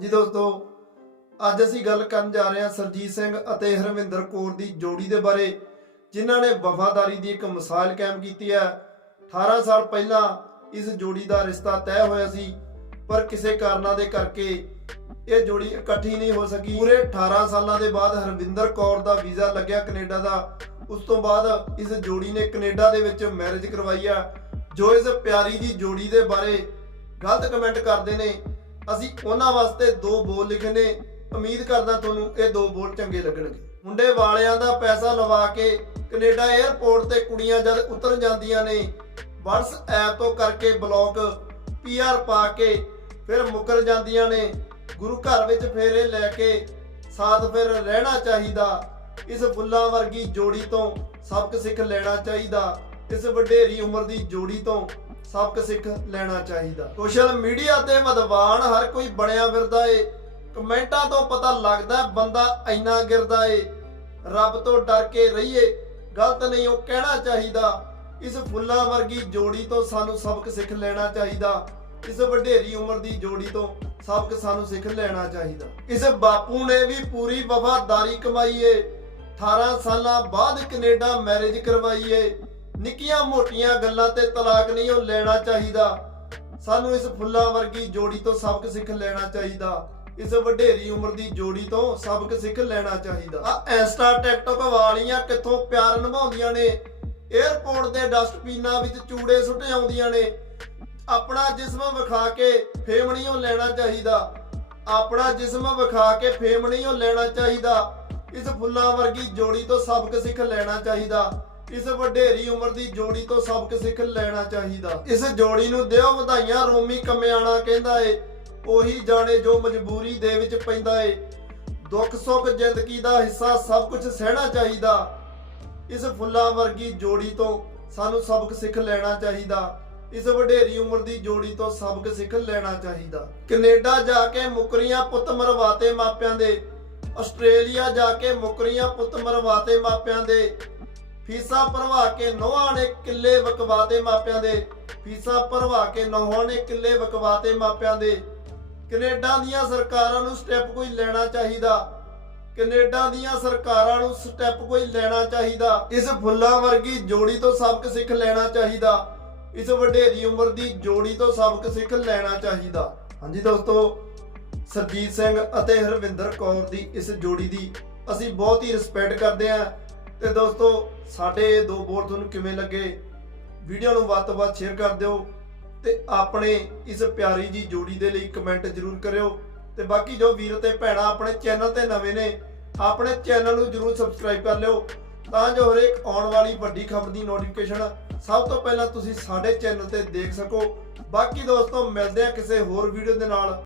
ਜੀ ਦੋਸਤੋ, ਅੱਜ ਅਸੀਂ ਗੱਲ ਕਰਨ ਜਾ ਰਹੇ ਹਾਂ ਸਰਜੀਤ ਸਿੰਘ ਅਤੇ ਹਰਵਿੰਦਰ ਕੌਰ ਦੀ ਜੋੜੀ ਦੇ ਬਾਰੇ, ਜਿਨ੍ਹਾਂ ਨੇ ਵਫਾਦਾਰੀ ਦੀ ਇੱਕ ਮਿਸਾਲ ਕਾਇਮ ਕੀਤੀ ਹੈ। 18 ਸਾਲ ਪਹਿਲਾਂ ਇਸ ਜੋੜੀ ਦਾ ਰਿਸ਼ਤਾ ਤੈਅ ਹੋਇਆ ਸੀ, ਪਰ ਕਿਸੇ ਕਾਰਨਾਂ ਦੇ ਕਰਕੇ ਇਹ ਜੋੜੀ ਇਕੱਠੀ ਨਹੀਂ ਹੋ ਸਕੀ। ਪੂਰੇ 18 ਸਾਲਾਂ ਦੇ ਬਾਅਦ ਹਰਵਿੰਦਰ ਕੌਰ ਦਾ ਵੀਜ਼ਾ ਲੱਗਿਆ ਕੈਨੇਡਾ ਦਾ। ਉਸ ਤੋਂ ਬਾਅਦ ਇਸ ਜੋੜੀ ਨੇ ਕੈਨੇਡਾ ਦੇ ਵਿੱਚ ਮੈਰਿਜ ਕਰਵਾਈ ਆ ਜੋ ਇਸ ਪਿਆਰੀ ਦੀ ਜੋੜੀ ਦੇ ਬਾਰੇ ਗਲਤ ਕਮੈਂਟ ਕਰਦੇ ਨੇ। ਅਸੀਂ ਉਹਨਾਂ ਵਾਸਤੇ ਦੋ ਬੋਲ ਲਿਖੇ ਨੇ। ਉਮੀਦ ਕਰਦਾ ਤੁਹਾਨੂੰ ਇਹ ਦੋ ਬੋਲ ਚੰਗੇ ਲੱਗਣਗੇ। ਮੁੰਡੇ ਵਾਲਿਆਂ ਦਾ ਪੈਸਾ ਲਵਾ ਕੇ ਕੈਨੇਡਾ 에ਅਰਪੋਰਟ ਤੇ ਕੁੜੀਆਂ ਜਦ ਉਤਰ ਜਾਂਦੀਆਂ ਨੇ, WhatsApp ਤੋਂ ਕਰਕੇ ਬਲੌਕ PR ਪਾ ਕੇ ਫਿਰ ਮੁਕਰ ਜਾਂਦੀਆਂ ਨੇ। ਗੁਰੂ ਘਰ ਵਿੱਚ ਫੇਰੇ ਲੈ ਕੇ ਸਾਥ ਫਿਰ ਰਹਿਣਾ ਚਾਹੀਦਾ। ਇਸ ਫੁੱਲਾਂ ਵਰਗੀ ਜੋੜੀ ਤੋਂ ਸਬਕ ਸਿੱਖ ਲੈਣਾ ਚਾਹੀਦਾ। ਇਸ ਵਡੇਰੀ ਉਮਰ ਦੀ ਜੋੜੀ ਤੋਂ ਸਬਕ ਸਿੱਖ ਲੈਣਾ ਚਾਹੀਦਾ। ਸੋਸ਼ਲ ਮੀਡੀਆ ਤੇ ਵਿਦਵਾਨ ਹਰ ਕੋਈ ਬਣਿਆ ਫਿਰਦਾ ਏ। ਕਮੈਂਟਾਂ ਤੋਂ ਪਤਾ ਲੱਗਦਾ ਬੰਦਾ ਇੰਨਾ ਗਿਰਦਾ ਏ। ਰੱਬ ਤੋਂ ਡਰ ਕੇ ਰਹੀਏ। ਗਲਤ ਨਹੀਂ, ਉਹ ਕਹਿਣਾ ਚਾਹੀਦਾ, ਇਸ ਫੁੱਲਾਂ ਵਰਗੀ ਜੋੜੀ ਤੋਂ ਸਾਨੂੰ ਸਬਕ ਸਿੱਖ ਲੈਣਾ ਚਾਹੀਦਾ। ਇਸ ਵਡੇਰੀ ਉਮਰ ਦੀ ਜੋੜੀ ਤੋਂ ਸਬਕ ਸਾਨੂੰ ਸਿੱਖ ਲੈਣਾ ਚਾਹੀਦਾ। ਇਸ ਬਾਪੂ ਨੇ ਵੀ ਪੂਰੀ ਵਫਾਦਾਰੀ ਕਮਾਈ ਏ। 18 ਸਾਲਾਂ ਬਾਅਦ ਕੈਨੇਡਾ ਮੈਰਿਜ ਕਰਵਾਈ ਏ। ਨਿੱਕੀਆਂ ਮੋਟੀਆਂ ਗੱਲਾਂ ਤੇ ਤਲਾਕ ਨਹੀਂ ਉਹ ਲੈਣਾ ਚਾਹੀਦਾ। ਸਾਨੂੰ ਇਸ ਫੁੱਲਾਂ ਵਰਗੀ ਜੋੜੀ ਤੋਂ ਸਬਕ ਸਿੱਖ ਲੈਣਾ ਚਾਹੀਦਾ। ਇਸ ਵਡੇਰੀ ਉਮਰ ਦੀ ਜੋੜੀ ਤੋਂ ਸਬਕ ਸਿੱਖ ਲੈਣਾ ਚਾਹੀਦਾ। ਆ ਇੰਸਟਾ ਟਿਕਟੋਕ ਵਾਲੀਆਂ ਕਿੱਥੋਂ ਪਿਆਰ ਨਿਭਾਉਂਦੀਆਂ ਨੇ? 에ਅਰਪੋਰਟ ਦੇ ਡਸਟਬਿਨਾਂ ਵਿੱਚ ਚੂੜੇ ਸੁੱਟ ਆਉਂਦੀਆਂ ਨੇ। ਆਪਣਾ ਜਿਸਮ ਵਿਖਾ ਕੇ ਫੇਮ ਨਹੀਂ ਉਹ ਲੈਣਾ ਚਾਹੀਦਾ। ਆਪਣਾ ਜਿਸਮ ਵਿਖਾ ਕੇ ਫੇਮ ਨਹੀਂ ਉਹ ਲੈਣਾ ਚਾਹੀਦਾ। ਇਸ ਫੁੱਲਾਂ ਵਰਗੀ ਜੋੜੀ ਤੋਂ ਸਬਕ ਸਿੱਖ ਲੈਣਾ ਚਾਹੀਦਾ। ਇਸ ਵਡੇਰੀ ਉਮਰ ਦੀ ਜੋੜੀ ਤੋਂ ਸਬਕ ਸਿੱਖ ਲੈਣਾ ਚਾਹੀਦਾ। ਇਸ ਜੋੜੀ ਨੂੰ ਦਿਓ ਵਧਾਈਆਂ, ਰੋਮੀ ਕਮਿਆਣਾ ਕਹਿੰਦਾ ਏ। ਉਹੀ ਜਾਣੇ ਜੋ ਮਜਬੂਰੀ ਦੇ ਵਿੱਚ ਪੈਂਦਾ ਏ। ਦੁੱਖ ਸੁੱਖ ਜ਼ਿੰਦਗੀ ਦਾ ਹਿੱਸਾ ਸਭ ਕੁਝ ਸਹਿਣਾ ਚਾਹੀਦਾ। ਇਸ ਫੁੱਲਾਂ ਵਰਗੀ ਜੋੜੀ ਤੋਂ ਸਾਨੂੰ ਸਬਕ ਸਿੱਖ ਲੈਣਾ ਚਾਹੀਦਾ। ਇਸ ਵਡੇਰੀ ਉਮਰ ਦੀ ਜੋੜੀ ਤੋਂ ਸਬਕ ਸਿੱਖ ਲੈਣਾ ਚਾਹੀਦਾ। ਕੈਨੇਡਾ ਜਾ ਕੇ ਮੁਕਰੀਆਂ ਪੁੱਤ ਮਰਵਾਤੇ ਮਾਪਿਆਂ ਦੇ। ਆਸਟ੍ਰੇਲੀਆ ਜਾ ਕੇ ਮੁਕਰੀਆਂ ਪੁੱਤ ਮਰਵਾਤੇ ਮਾਪਿਆਂ ਦੇ। ਫੀਸਾਂ ਭਰਵਾ ਕੇ ਨੋਹਾਂ ਨੇ ਕਿੱਲੇ ਵਕਵਾਤੇ ਮਾਪਿਆਂ ਦੇ। ਫੀਸਾਂ ਭਰਵਾ ਕੇ ਨੋਹਾਂ ਨੇ ਕਿੱਲੇ ਵਕਵਾਤੇ ਮਾਪਿਆਂ ਦੇ। ਕੈਨੇਡਾ ਦੀਆਂ ਸਰਕਾਰਾਂ ਨੂੰ ਸਟੈਪ ਕੋਈ ਲੈਣਾ ਚਾਹੀਦਾ। ਕੈਨੇਡਾ ਦੀਆਂ ਸਰਕਾਰਾਂ ਨੂੰ ਸਟੈਪ ਕੋਈ ਲੈਣਾ ਚਾਹੀਦਾ। ਇਸ ਫੁੱਲਾਂ ਵਰਗੀ ਜੋੜੀ ਤੋਂ ਸਬਕ ਸਿੱਖ ਲੈਣਾ ਚਾਹੀਦਾ। ਇਸ ਵਡੇਰੀ ਉਮਰ ਦੀ ਜੋੜੀ ਤੋਂ ਸਬਕ ਸਿੱਖ ਲੈਣਾ ਚਾਹੀਦਾ। ਹਾਂਜੀ ਦੋਸਤੋ, ਸਰਜੀਤ ਸਿੰਘ ਅਤੇ ਹਰਵਿੰਦਰ ਕੌਰ ਦੀ ਇਸ ਜੋੜੀ ਦੀ ਅਸੀਂ ਬਹੁਤ ਹੀ ਰਿਸਪੈਕਟ ਕਰਦੇ ਹਾਂ। ਤੇ ਦੋਸਤੋ, ਸਾਡੇ ਇਹ ਦੋ ਬੋਲ ਤੁਹਾਨੂੰ ਕਿਵੇਂ ਲੱਗੇ? ਵੀਡੀਓ ਨੂੰ ਵੱਧ ਤੋਂ ਵੱਧ ਸ਼ੇਅਰ ਕਰ ਦਿਓ ਤੇ ਆਪਣੇ ਇਸ ਪਿਆਰੀ ਜੀ ਜੋੜੀ ਦੇ ਲਈ ਕਮੈਂਟ ਜ਼ਰੂਰ ਕਰਿਓ। ਤੇ ਬਾਕੀ ਜੋ ਵੀਰ ਤੇ ਭੈਣਾਂ ਆਪਣੇ ਚੈਨਲ ਤੇ ਨਵੇਂ ਨੇ, ਆਪਣੇ ਚੈਨਲ ਨੂੰ ਜ਼ਰੂਰ ਸਬਸਕ੍ਰਾਈਬ ਕਰ ਲਿਓ। ਤਾਂ ਜੋ ਹਰੇਕ ਆਉਣ ਵਾਲੀ ਵੱਡੀ ਖਬਰ ਦੀ ਨੋਟੀਫਿਕੇਸ਼ਨ ਸਭ ਤੋਂ ਪਹਿਲਾਂ ਤੁਸੀਂ ਸਾਡੇ ਚੈਨਲ ਤੇ ਦੇਖ ਸਕੋ। ਬਾਕੀ ਦੋਸਤੋ, ਮਿਲਦੇ ਆ ਕਿਸੇ ਹੋਰ ਵੀਡੀਓ ਦੇ ਨਾਲ।